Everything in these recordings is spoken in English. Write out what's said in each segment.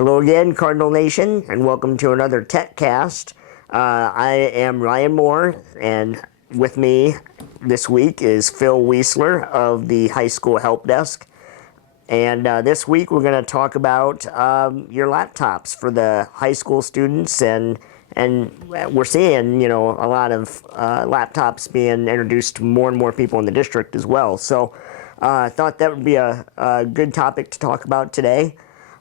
Hello again, Cardinal Nation, and welcome to another TechCast. I am Ryan Moore, and with me this week is Phil Weisler of the high school HelpDesk. And this week we're going to talk about your laptops for the high school students, and we're seeing, a lot of laptops being introduced to more and more people in the district as well. So I thought that would be a good topic to talk about today.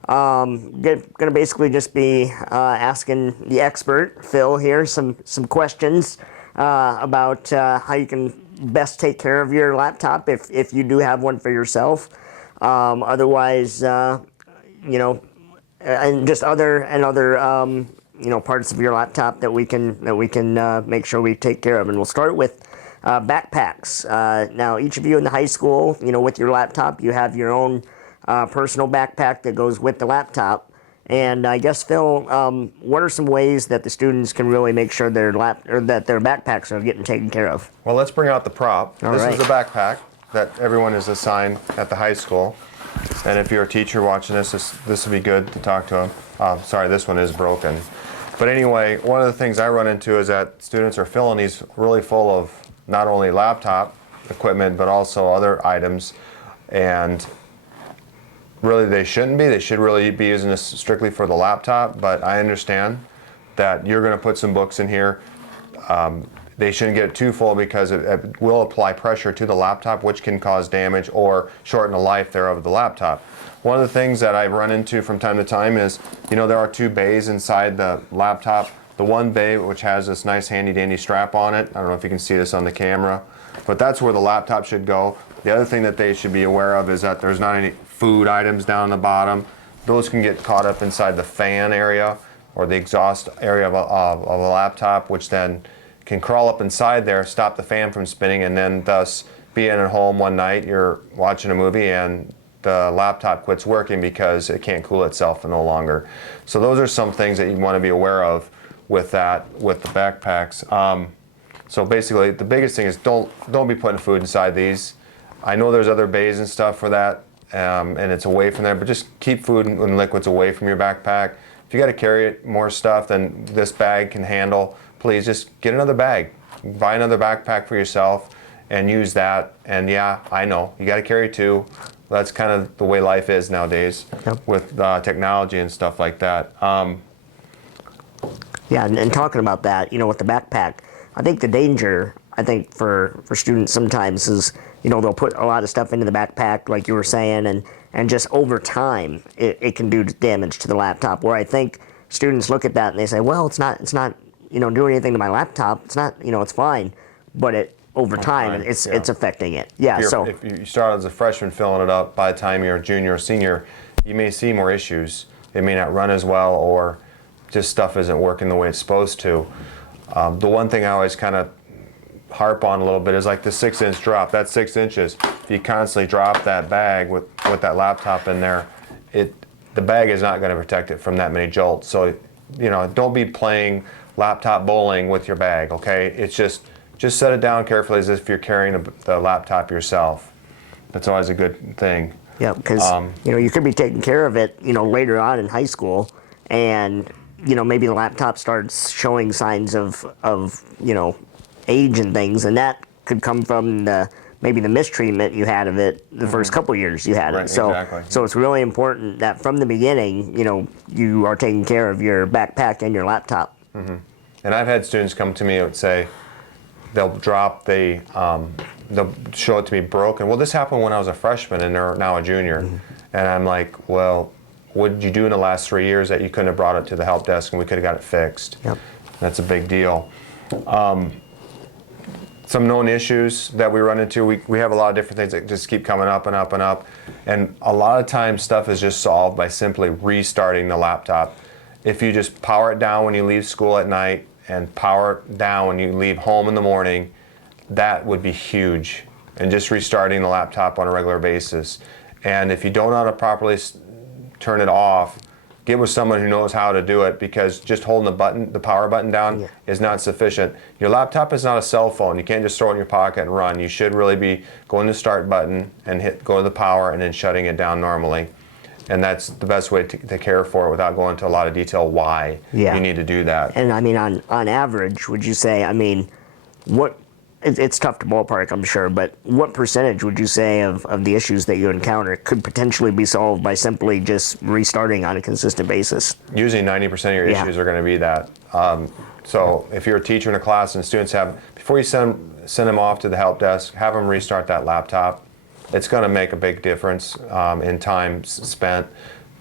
Going to basically just be asking the expert, Phil, here some questions about how you can best take care of your laptop if you do have one for yourself. Otherwise, and just other parts of your laptop that we can make sure we take care of. And we'll start with backpacks. Now, each of you in the high school, with your laptop, you have your own personal backpack that goes with the laptop. And I guess, Phil, what are some ways that the students can really make sure that their backpacks are getting taken care of? Well, let's bring out the prop. All this right. is the backpack that everyone is assigned at the high school. And if you're a teacher watching this would be good to talk to them. Sorry, this one is broken. But anyway, one of the things I run into is that students are filling these really full of not only laptop equipment, but also other items. And really, they shouldn't be. They should really be using this strictly for the laptop, but I understand that you're going to put some books in here. They shouldn't get it too full because it will apply pressure to the laptop, which can cause damage or shorten the life thereof of the laptop. One of the things that I've run into from time to time is, there are two bays inside the laptop. The one bay, which has this nice handy-dandy strap on it. I don't know if you can see this on the camera, but that's where the laptop should go. The other thing that they should be aware of is that there's not any food items down the bottom. Those can get caught up inside the fan area or the exhaust area of a laptop, which then can crawl up inside there, stop the fan from spinning, and then thus being at home one night, you're watching a movie and the laptop quits working because it can't cool itself no longer. So those are some things that you want to be aware of with the backpacks. So basically, the biggest thing is don't be putting food inside these. I know there's other bays and stuff for that, and it's away from there, but just keep food and liquids away from your backpack. If you got to carry more stuff than this bag can handle, please just get another bag. Buy another backpack for yourself and use that. And yeah, I know, you got to carry two. That's kind of the way life is nowadays. Yep. With technology and stuff like that. Yeah, and talking about that, with the backpack, I think the danger, for students sometimes is, they'll put a lot of stuff into the backpack, like you were saying, and just over time, it can do damage to the laptop, where I think students look at that and they say, well, it's not doing anything to my laptop. It's not, it's fine. But over time, it's affecting it. Yeah, if you start as a freshman filling it up, by the time you're a junior or senior, you may see more issues. It may not run as well, or just stuff isn't working the way it's supposed to. The one thing I always kind of harp on a little bit is like the 6-inch drop. That's 6 inches. If you constantly drop that bag with that laptop in there, the bag is not going to protect it from that many jolts. So, don't be playing laptop bowling with your bag, okay? It's just set it down carefully as if you're carrying the laptop yourself. That's always a good thing. Yeah, because, you could be taking care of it, later on in high school, and, maybe the laptop starts showing signs of age and things, and that could come from maybe the mistreatment you had of it the first couple years you had it. So, exactly. So it's really important that from the beginning, you are taking care of your backpack and your laptop. Mm-hmm. And I've had students come to me and say, they'll show it to me broken. Well, this happened when I was a freshman and they're now a junior. Mm-hmm. And I'm like, well, what did you do in the last 3 years that you couldn't have brought it to the help desk and we could have got it fixed? Yep. That's a big deal. Some known issues that we run into, we have a lot of different things that just keep coming up and up and up. And a lot of times stuff is just solved by simply restarting the laptop. If you just power it down when you leave school at night and power it down when you leave home in the morning, that would be huge. And just restarting the laptop on a regular basis. And if you don't know how to properly turn it off, get with someone who knows how to do it, because just holding the power button down is not sufficient. Your laptop is not a cell phone. You can't just throw it in your pocket and run. You should really be going to the start button and go to the power and then shutting it down normally. And that's the best way to care for it without going into a lot of detail why you need to do that. And I mean, on average, would you say, I mean, it's tough to ballpark, I'm sure, but what percentage would you say of the issues that you encounter could potentially be solved by simply just restarting on a consistent basis? Usually 90% of your issues are going to be that. So if you're a teacher in a class and students before you send them off to the help desk, have them restart that laptop. It's going to make a big difference in time spent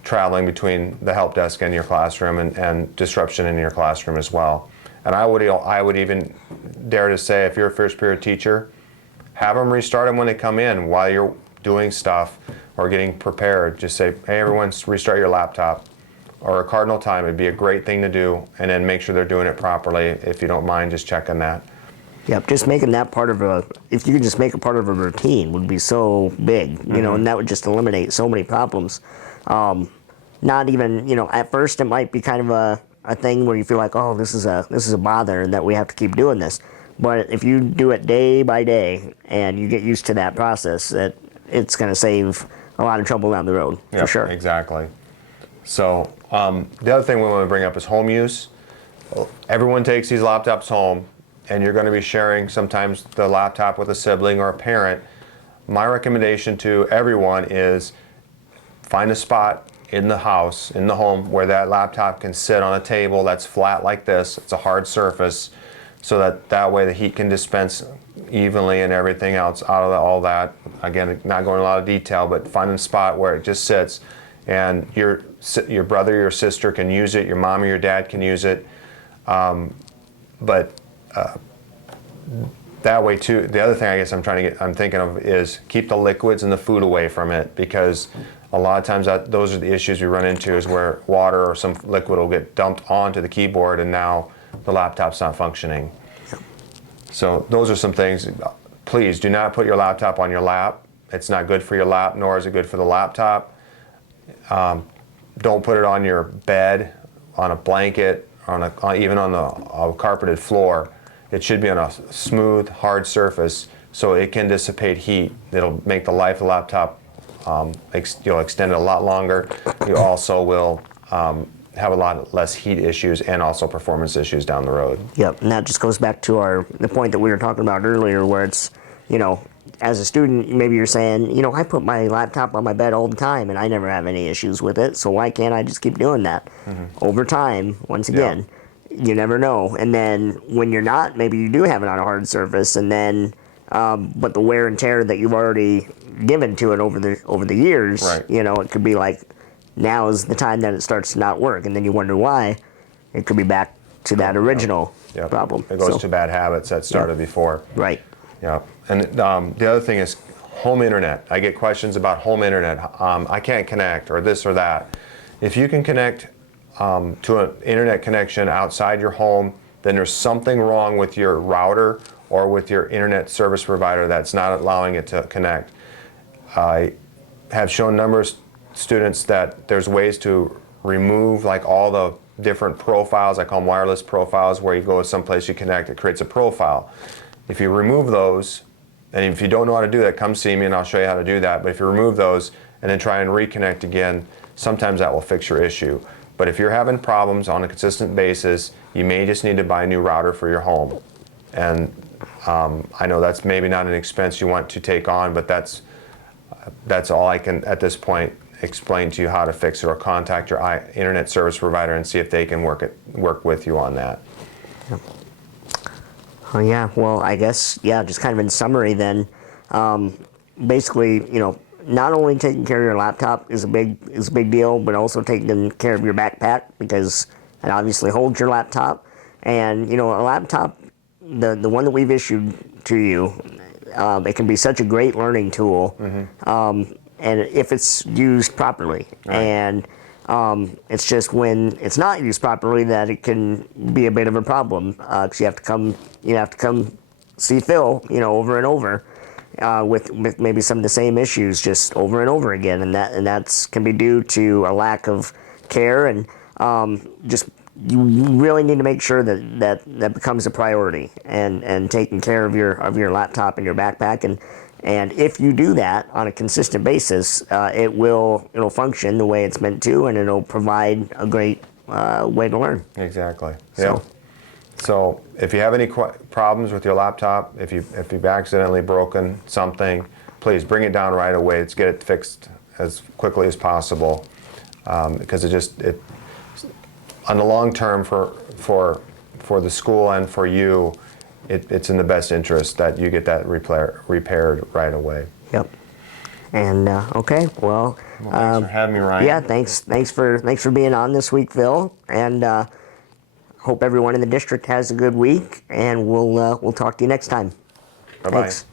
traveling between the help desk and your classroom, and disruption in your classroom as well. And I would even dare to say, if you're a first period teacher, have them restart them when they come in while you're doing stuff or getting prepared. Just say, hey, everyone, restart your laptop. Or a Cardinal time would be a great thing to do, and then make sure they're doing it properly. If you don't mind just checking that. Yep, just making that part of if you could just make it part of a routine would be so big, you know, and that would just eliminate so many problems. Not even, you know, at first it might be kind of a thing where you feel like, oh, this is a bother and that we have to keep doing this. But if you do it day by day and you get used to that process, it's going to save a lot of trouble down the road, for sure. Exactly. So the other thing we want to bring up is home use. Everyone takes these laptops home, and you're going to be sharing sometimes the laptop with a sibling or a parent. My recommendation to everyone is find a spot in the house, in the home, where that laptop can sit on a table that's flat like this. It's a hard surface, so that way the heat can dispense evenly and everything else out of all that. Again, not going into a lot of detail, but find a spot where it just sits, and your brother, your sister can use it, your mom or your dad can use it. That way too. The other thing I guess I'm thinking of is keep the liquids and the food away from it, because a lot of times those are the issues we run into, is where water or some liquid will get dumped onto the keyboard and now the laptop's not functioning. So those are some things. Please do not put your laptop on your lap. It's not good for your lap, nor is it good for the laptop. Don't put it on your bed, on a blanket, even on the carpeted floor. It should be on a smooth, hard surface so it can dissipate heat. It'll make the life of the laptop, you'll extend it a lot longer. You also will have a lot less heat issues and also performance issues down the road. Yep, and that just goes back to the point that we were talking about earlier, where it's, you know, as a student, maybe you're saying, you know, I put my laptop on my bed all the time and I never have any issues with it, so why can't I just keep doing that? Over time, once again, you never know. And then when you're not, maybe you do have it on a hard surface, and then, but the wear and tear that you've already given to it over the years, you know, it could be like, now is the time that it starts to not work, and then you wonder why. It could be back to that original problem. It goes to bad habits that started before. Right. Yeah. And the other thing is home internet. I get questions about home internet. I can't connect, or this or that. If you can connect to an internet connection outside your home, then there's something wrong with your router or with your internet service provider that's not allowing it to connect. I have shown numerous students that there's ways to remove like all the different profiles. I call them wireless profiles, where you go someplace, you connect, it creates a profile. If you remove those, and if you don't know how to do that, come see me and I'll show you how to do that. But if you remove those and then try and reconnect again, sometimes that will fix your issue. But if you're having problems on a consistent basis, you may just need to buy a new router for your home. And I know that's maybe not an expense you want to take on, but that's all I can at this point explain to you how to fix it, or contact your internet service provider and see if they can work with you on that. Oh yeah, well, I guess, just kind of in summary then, basically, you know, not only taking care of your laptop is a big deal, but also taking care of your backpack, because it obviously holds your laptop. And, you know, a laptop, the one that we've issued to you, it can be such a great learning tool, and if it's used properly. And it's just when it's not used properly that it can be a bit of a problem, because you have to come see Phil, you know, over and over, with maybe some of the same issues just over and over again, and that's can be due to a lack of care and just you really need to make sure that becomes a priority, and taking care of your laptop and your backpack, and if you do that on a consistent basis, it'll function the way it's meant to, and it'll provide a great way to learn. Exactly. So. Yeah. So if you have any problems with your laptop, if you've accidentally broken something, please bring it down right away. Let's get it fixed as quickly as possible, because it on the long term for the school and for you, it's in the best interest that you get that repaired right away. Yep. And okay, well, thanks for having me, Ryan. Yeah, thanks for being on this week, Phil, and hope everyone in the district has a good week, and we'll talk to you next time. Bye-bye. Thanks.